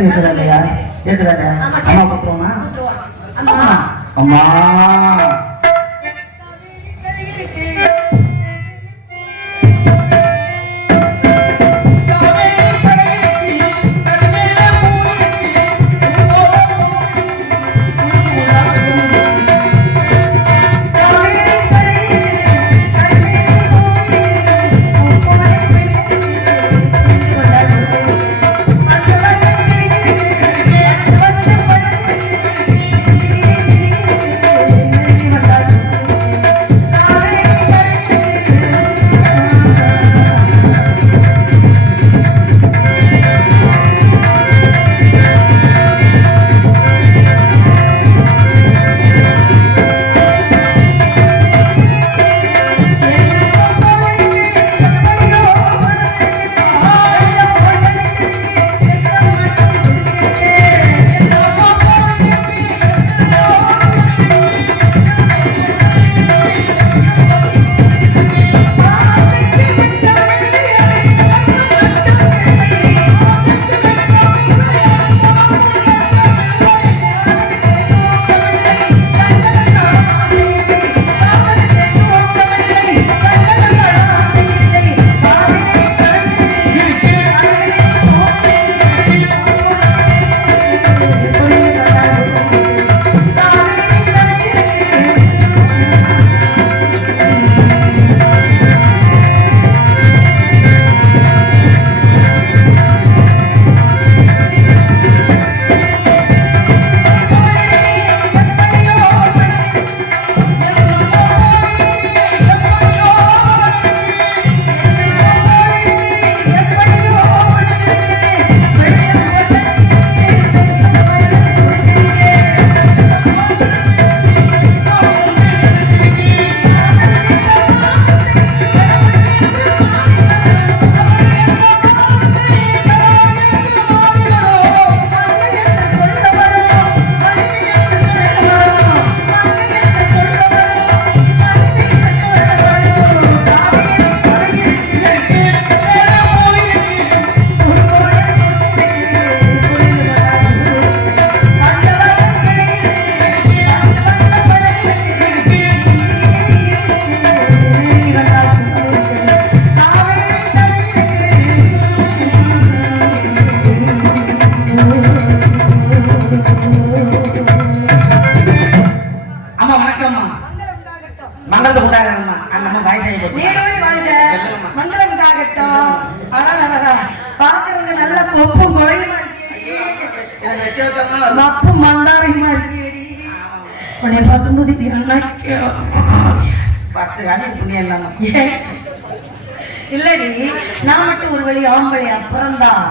சத்தம் கேட்குதா இல்லையா? கேட்குதாங்க? அம்மா கூப்பிடுவோமா? அம்மா அம்மா இல்லடி நான் மட்டும் ஒரு வழி அவன் வழி அப்புறம்தான்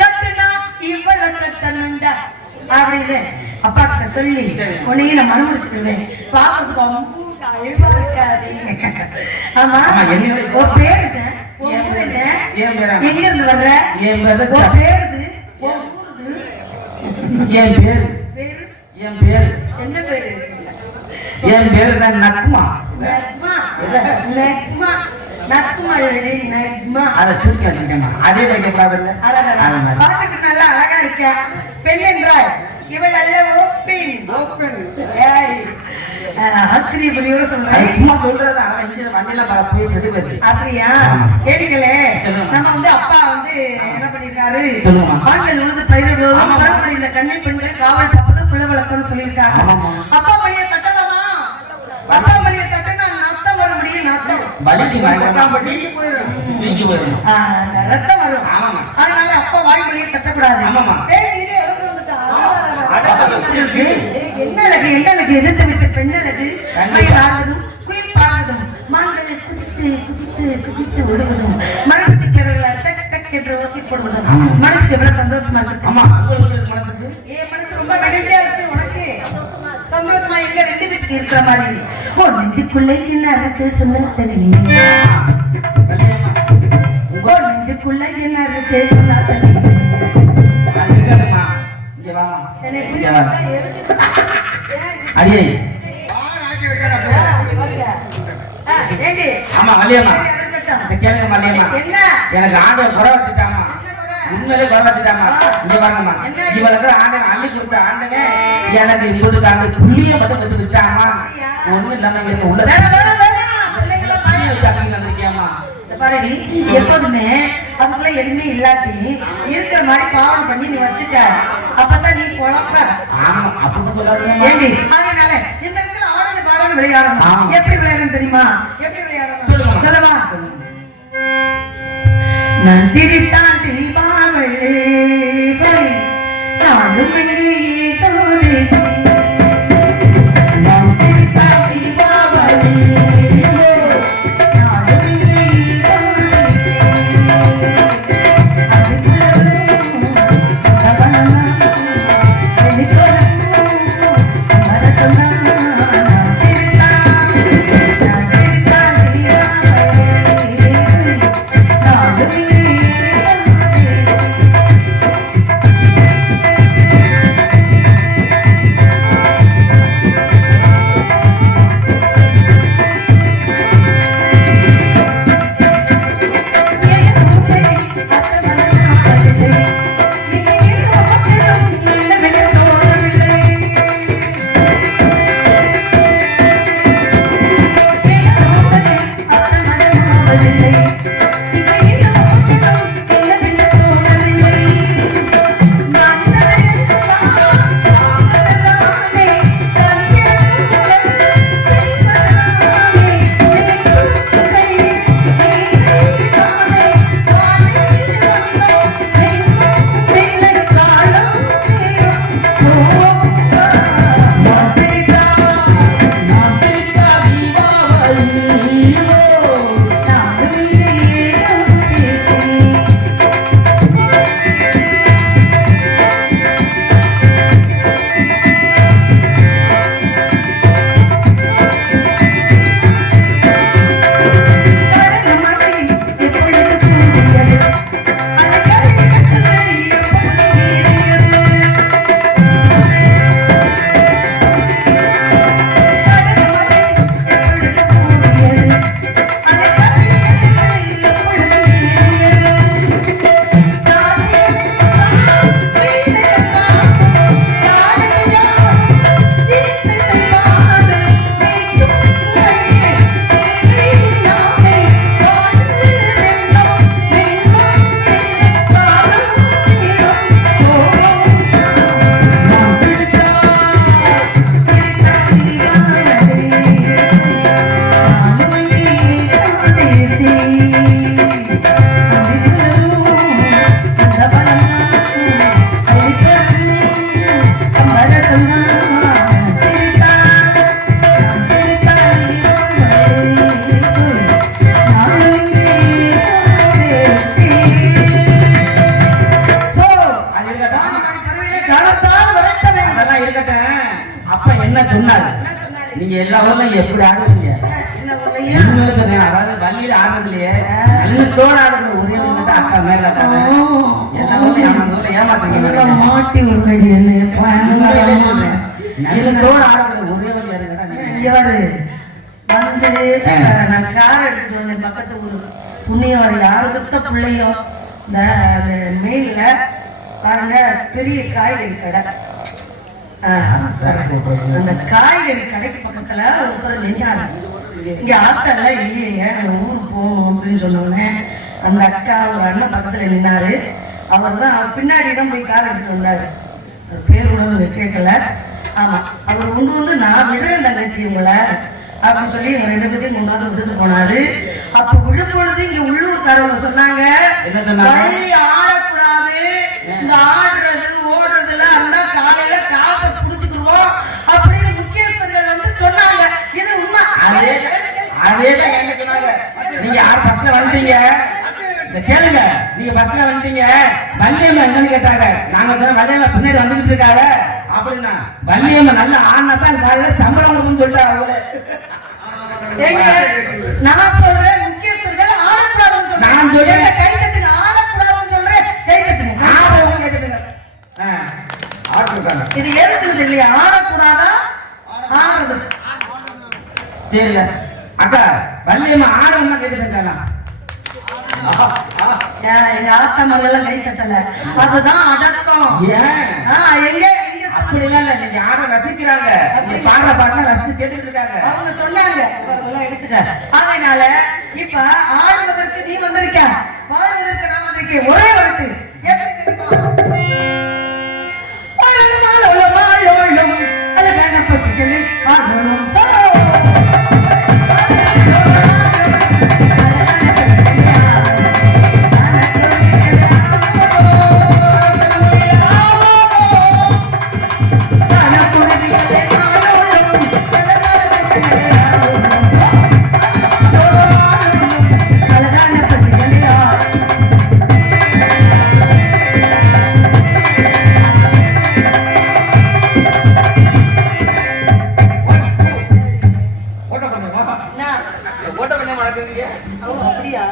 கட்டுனா இவ்வளவு கட்டணுண்டா அப்படின்னு அப்பா கிட்ட சொல்லி உன்னையே நான் மனம் முடிச்சுக்கிருவேன். பாக்கிறதுக்கு ரொம்ப அழகா இருக்காது. ஆமா உன் பேரு என்ன? உன் ஊர் என்ன? எங்க இருந்து வர்ற? உன் பேருது? உன் ஊருது? என் பேரு பேரு என் பேரு என்ன பேரு? என் பேரு தான் நக்மா. நக்மா நக்மா நக்மா இல்லடி நக்மா. அதை சுருக்கி வச்சிருக்கேன். அதே வைக்கப்படாதுல்ல. பாத்துக்கு நல்லா அழகா இருக்க. பெண் என்றாய் இவள் அல்ல ஓப்பன் ஓப்பன். ஏய் ஆச்சரியப்படியோட சொல்றேன். சும்மா சொல்றது. அவன் இங்க வண்டியில போய் செத்து போச்சு. அப்படியா? கேட்டீங்களே நம்ம வந்து அப்பா வந்து என்ன பண்ணிருக்காரு? ஆண்கள் உழுது பயிரிடுவதும் மறுபடி இந்த கண்ணை பெண்கள் காவல் பப்பது பிள்ளை வளர்க்கணும்னு சொல்லியிருக்காங்க. அப்பா மொழியை தட்டலாமா? அப்பா மொழியை தட்டினா நத்தம் வர முடியும். நத்தம் ரத்தம் வரும். அதனால அப்பா வாய் மொழியை தட்டக்கூடாது. பேசிக்கிட்டே எடுத்து வந்துட்டா என்ன அழகு என்ன அழகு எதிர்த்து விட்டு பெண் அழகு மயில் ஆடுவதும் குயில் பாடுவதும் மான்கள் குதித்து குதித்து குதித்து விடுவதும் மரபத்து பேர்கள் டக் டக் என்று ஓசி போடுவதும் மனசுக்கு எவ்வளவு சந்தோஷமா இருக்கு. மனசுக்கு என் மனசு ரொம்ப மகிழ்ச்சியா இருக்கு. உனக்கு சந்தோஷமா எங்க ரெண்டு பேருக்கு இருக்கிற மாதிரி ஓ நெஞ்சுக்குள்ளே என்ன இருக்கு சொல்ல தெரியும். ஓ நெஞ்சுக்குள்ளே என்ன இருக்கு சொல்ல தெரியும். அடியே ஏண்டி ஆமா மல்லியம்மா சரி அதற்கட்டும் கேளுங்க மல்லியம்மா. என்ன எனக்கு ஆண்டவன் குறை வச்சுட்டாமா. உண்மையிலே குறைச்சிட்டாமா இங்க வாங்கம்மா இவளுக்கு ஆண்டவன் அள்ளி கொடுத்த ஆண்டவன் எனக்கு இப்படி அந்த புள்ளிய மட்டும் கத்து விட்டாமா ஒண்ணும் இல்லாம இங்க உள்ள வந்திருக்கியாமா பாருடி எப்போதுமே அதுக்குள்ள எதுவுமே இல்லாட்டி இருக்கிற மாதிரி பாவனை பண்ணி நீ வச்சுக்க அப்பதான் நீ குழப்ப ஏண்டி அதனால இந்த இடத்துல ஆடனு பாடனு விளையாடணும் எப்படி விளையாடணும் தெரியுமா எப்படி விளையாடணும் சொல்லவா நான் சிரித்தான் தீபாவளி நானும் இங்கே தோதேசி நான் சிரித்தான் தீபாவளி நீங்க எல்லா ஊர்லயும் எப்படி ஆடுவீங்க அதாவது வள்ளியில ஆடுறதுலயே நல்லத்தோட ஆடுற ஒரே மட்டும் அக்கா மேல எல்லா ஊர்லயும் ஏமாத்துறீங்க மாட்டி ஒரு நல்லத்தோட ஆடுற ஒரே வழி யாரு வந்து நான் கார் எடுத்துட்டு வந்தேன் பக்கத்து ஊரு புண்ணியவாரி யாரு பெத்த பிள்ளையும் இந்த மெயின்ல பாருங்க பெரிய காய்கறி கடை அந்த காய்கறி கடைக்கு பக்கத்துல ஒருத்தர் நின்னாரு இங்க ஆட்டெல்லாம் இல்லையேங்க நான் ஊருக்கு போகணும் அப்படின்னு சொன்னோடனே அந்த அக்கா ஒரு அண்ணன் பக்கத்துல நின்னாரு அவர் தான் பின்னாடிதான் போய் கார் எடுத்துட்டு வந்தாரு பேர் கூட கேட்கல ஆமா அவர் கொண்டு வந்து நான் விடுறேன் தங்கச்சி உங்களை அப்படின்னு சொல்லி எங்க 2 பேத்தையும் கொண்டு வந்து விட்டுட்டு போனாரு. அப்ப விழும்பொழுது இங்க உள்ளூர்காரவங்க சொன்னாங்க வள்ளி ஆடக்கூடாது, இந்த ஆடுறது ஓடுறதுல அந்த காலையில காசை புடிச்சுக்குருவோம் அப்படின்னு முக்கியஸ்தர்கள் வந்து சொன்னாங்க. இது உண்மை. அதேதான் என்ன சொன்னாங்க. நீங்க யார் பஸ்ல வந்துட்டீங்க கேளுங்க, நீங்க பஸ்ல வந்துட்டீங்க வள்ளியம்மா என்னன்னு கேட்டாங்க. நாங்க சொன்ன வள்ளியம்மா பின்னாடி வந்துகிட்டு இருக்காங்க அப்படின்னா வள்ளியம்மா நல்ல ஆனா தான் காலையில சம்பளம் கொடுக்குன்னு சொல்லிட்டாங்க. நான் சொல்றேன் முக்கியஸ்தர்கள் ஆடக்கூடாதுன்னு சொல்றேன். நான் சொல்றேன் கை தட்டுங்க, ஆடக்கூடாதுன்னு சொல்றேன் கை தட்டுங்க. ஆடவங்க கை தட்டுங்க. ஆடுறாங்க. இது எதுக்கு இல்லையா? ஆடக்கூடாதா ஆடுறது. சரிங்க அக்கா, வள்ளியம்மா ஆடவங்க கை தட்டுங்க. எங்க ஆத்தா மலையெல்லாம் கை தட்டல அதுதான் அடக்கம் எங்க அப்படிலாம் இல்ல நீங்க யார ரசிக்கிறாங்க அப்படி பாடுற பாட்டுல ரசிச்சு கேட்டுட்டு இருக்காங்க அவங்க சொன்னாங்க அதெல்லாம் எடுத்துக்க அதனால இப்ப ஆடுவதற்கு நீ வந்திருக்க பாடுவதற்கு நான் வந்திருக்கேன் ஒரே வாட்டு எப்படி தெரியுமா அழகான பச்சைகளை ஆடணும் அப்படியா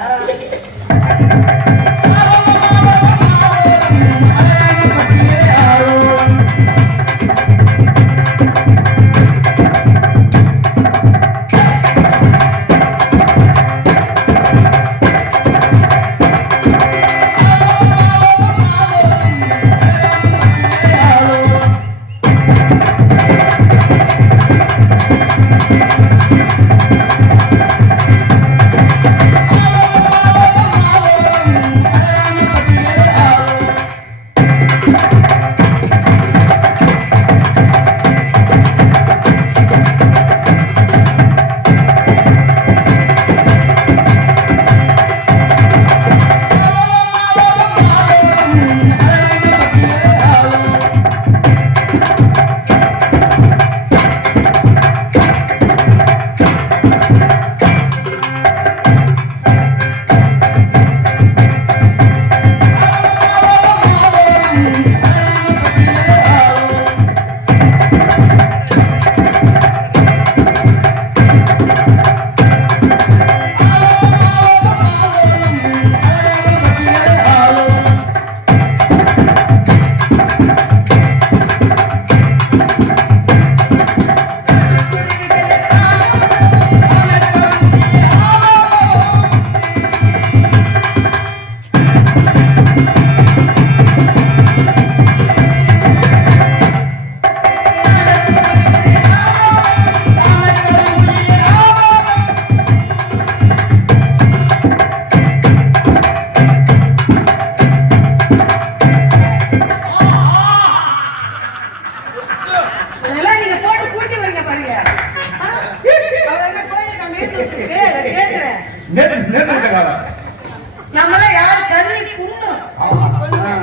நம்மள யாரு கண்ணி புண்ணு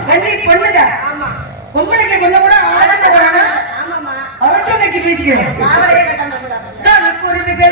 கண்ணி பொண்ணுங்க பொம்பளைக்கு கொஞ்சம் கூட அடக்க வராங்க அவற்றோனைக்கு பேசிக்கிறேன் குறிப்பிட்டே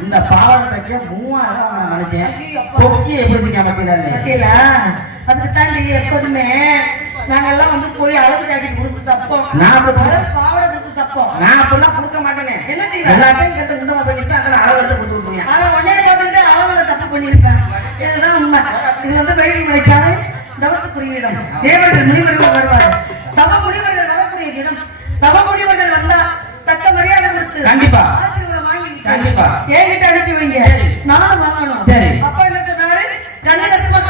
இந்த பாவாடை தைக்க 3000 மனுஷன் கொக்கி எப்படி மத்தியில அதுக்கு தாண்டி எப்போதுமே நாங்கெல்லாம் வந்து போய் அழகு ஜாக்கெட் கொடுத்து தப்போம் பாவாடை கொடுத்து தப்போம் நான் அப்படிலாம் கொடுக்க மாட்டேனே என்ன செய்வேன் எல்லாத்தையும் கேட்டு குண்டமா பண்ணிருப்பேன் அதெல்லாம் அளவு எடுத்து கொடுத்து விட்டுருவேன் அவன் உடனே பார்த்துட்டு அளவுல தப்பு பண்ணியிருப்பேன் இதுதான் உண்மை இது வந்து வெயில் முளைச்சாவே தவத்துக்குரிய இடம் தேவர்கள் முனிவர்கள் வருவார் தவ முனிவர்கள் வரக்கூடிய இடம் தவ முனிவர்கள் வந்தா தக்க மரியாதை கொடுத்து கண்டிப்பா ஆசீர்வாதம் வாங்கி கண்டிப்பா என்கிட்ட அனுப்பி வைங்க நானும் வாங்கணும் சரி அப்பா என்ன சொன்னாரு கண்ணு கத்துமா